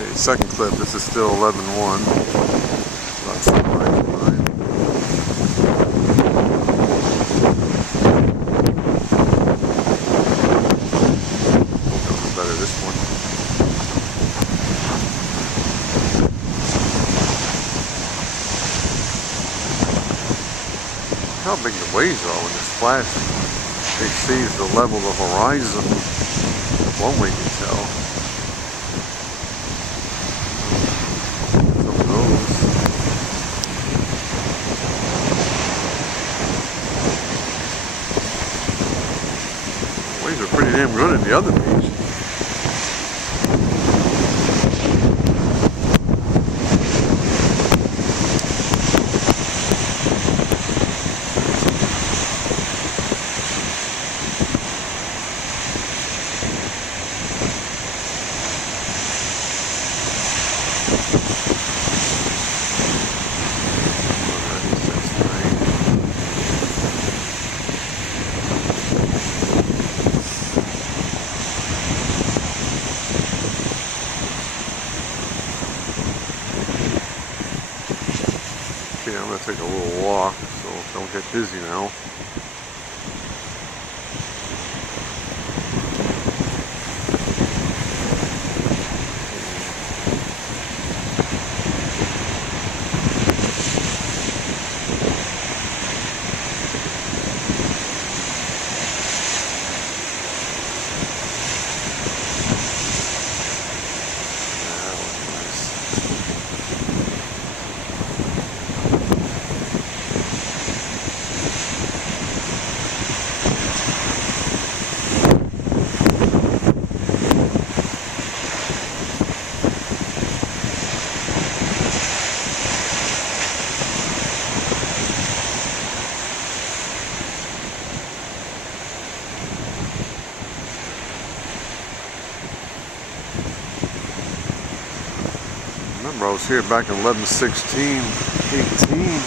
Okay, second clip. This is still 11-1. About sunrise behind. Going better this one. How big the waves are when this flash exceeds the level of the horizon. One way you can tell. Some of those. Waves are pretty damn good at the other beach. Okay, I'm going to take a little walk, so don't get dizzy now. Remember, I was here back in 11/16, 18,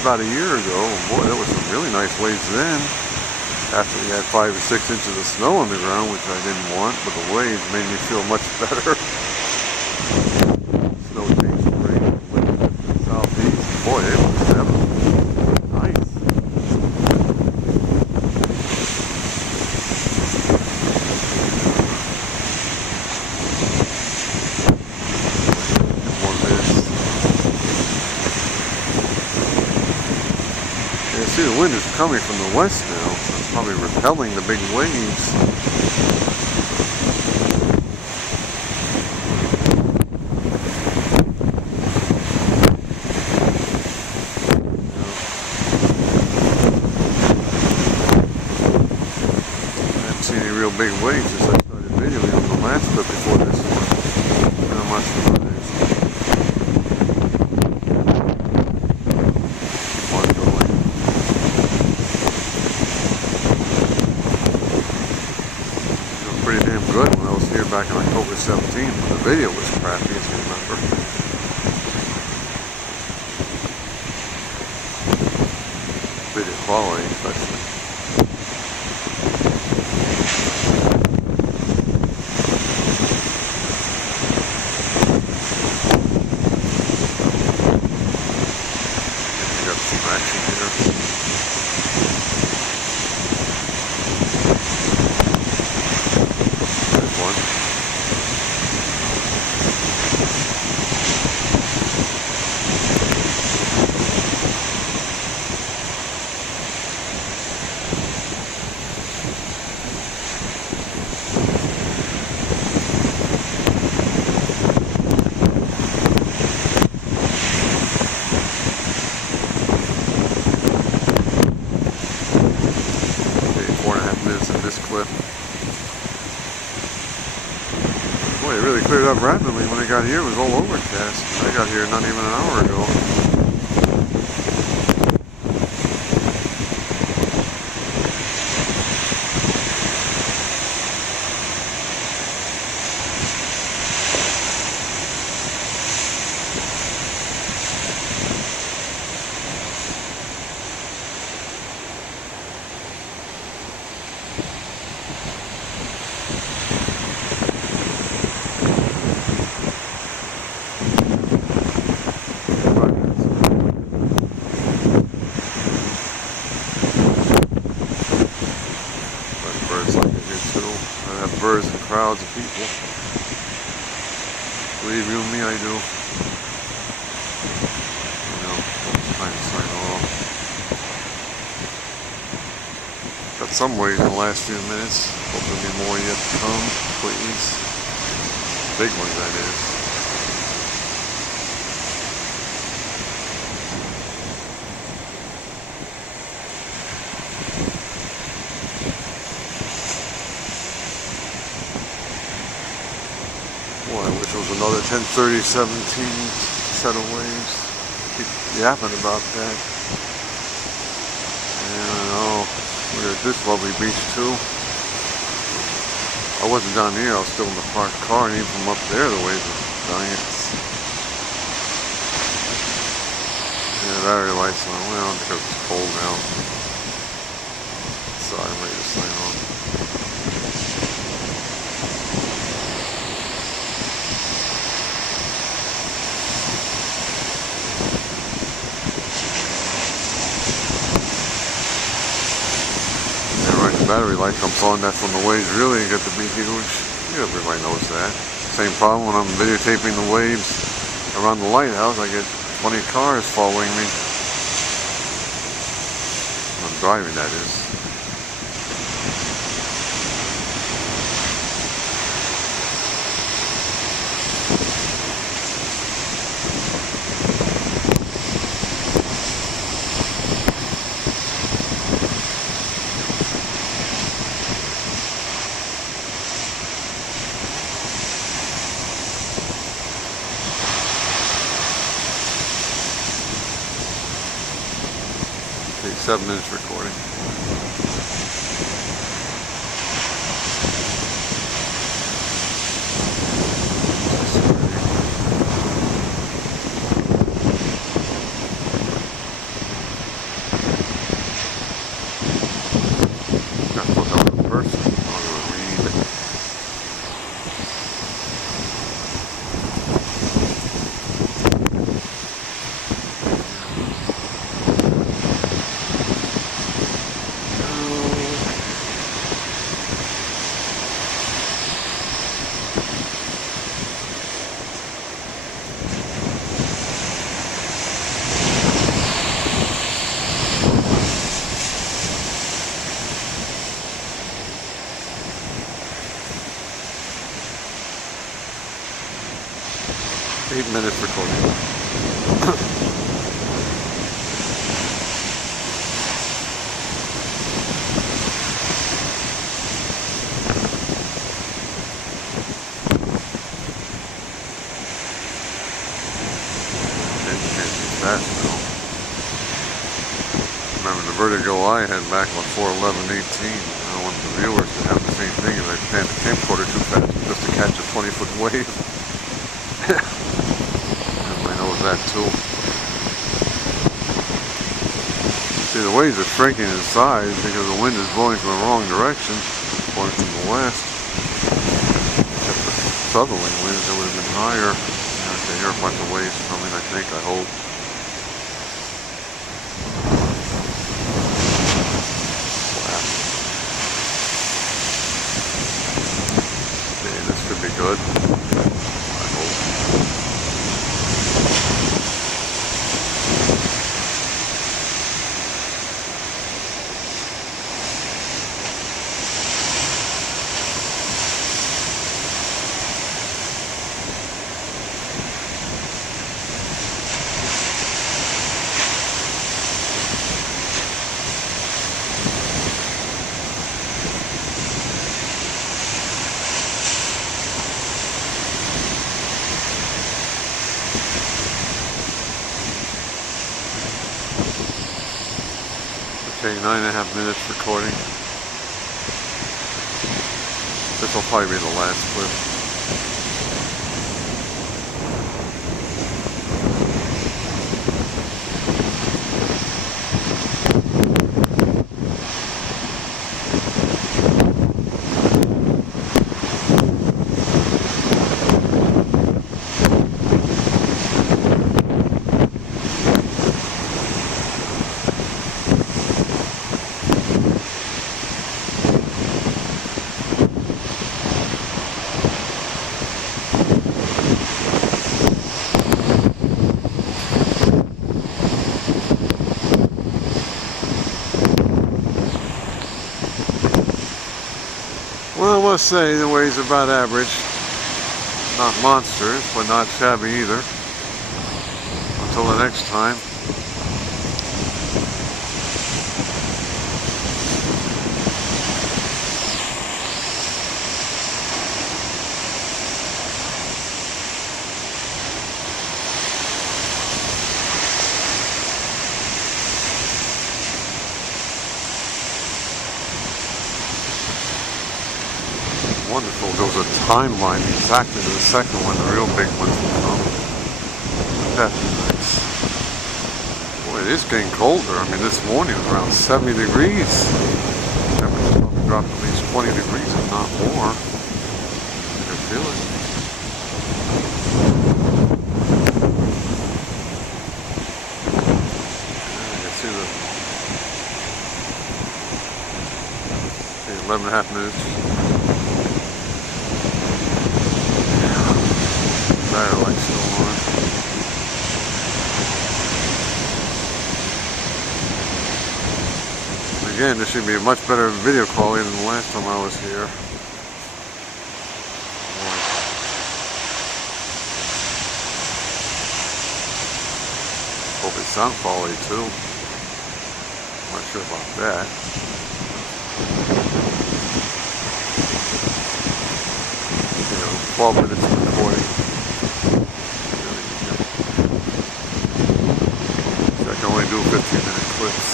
about a year ago. Boy, there was some really nice waves then. After we had 5 or 6 inches of snow on the ground, which I didn't want, but the waves made me feel much better. Snow changed the rain from the southeast. Boy, it was nice. See, the wind is coming from the west now, so it's probably repelling the big waves. I haven't seen any real big waves since I started videoing on the last clip before this one. Not much fun it is. Pretty damn good when I was here back in October 17th, but the video was crappy, as you remember. Video quality, especially. Got some action here. This clip. Boy, it really cleared up rapidly. When I got here, it was all overcast. I got here not even an hour ago. people. Believe you me, I do. You know, it's time to sign off. Got some wait in the last few minutes. Hope there'll be more yet to come, please. Big ones, that is. Boy, I wish it was another 1030, 17 set of waves. Keep yapping about that. And I know, look at this lovely beach too. I wasn't down here, I was still in the parked car, and even from up there the waves are giants. Yeah, battery lights on. Well, because it's cold now. So I'm ready to sign off. Battery light comes on, that's when the waves really get to be huge. Everybody knows that. Same problem when I'm videotaping the waves around the lighthouse. I get 20 cars following me. I'm driving, that is. 7 minutes recording. Gotta put that in person. I'm gonna read. Eight minutes recording. 10 now. Remember the vertigo I had back on 4/11/18. I want the viewers to have the same thing, and I panned the camcorder too fast just to catch a 20-foot wave. Everybody knows that too. See, the waves are shrinking in size because the wind is blowing from the wrong direction, blowing from the west. Except the southerly winds, that would have been higher. I can hear a bunch of waves coming, I think, I hope. Okay, this could be good. I hope. Okay, 9.5 minutes recording. This will probably be the last clip. let's say the waves are about average. Not monsters, but not shabby either. Until the next time. Wonderful. Goes a timeline exactly to the second one, the real big ones will come. That's nice. Boy, it is getting colder. I mean, this morning it was around 70 degrees. Temperature probably dropped at least 20 degrees, if not more. You can feel it. You can see the 11 and a half minutes. Battery light's still on. Again, this should be a much better video quality than the last time I was here. Hope it's sound quality too. I'm not sure about that. You know, 12 minutes of recording. I can only do 15-minute clips.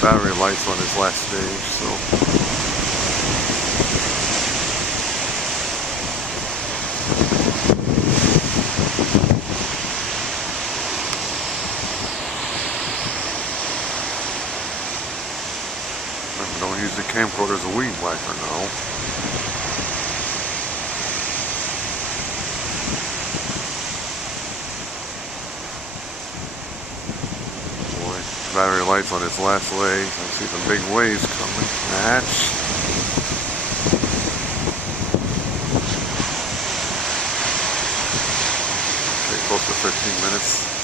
Battery light's on its last stage, so. Remember, don't use the camcorder as a weed whacker now. Battery light's on its last leg. I see the big waves coming. Match. Okay, close to 15 minutes.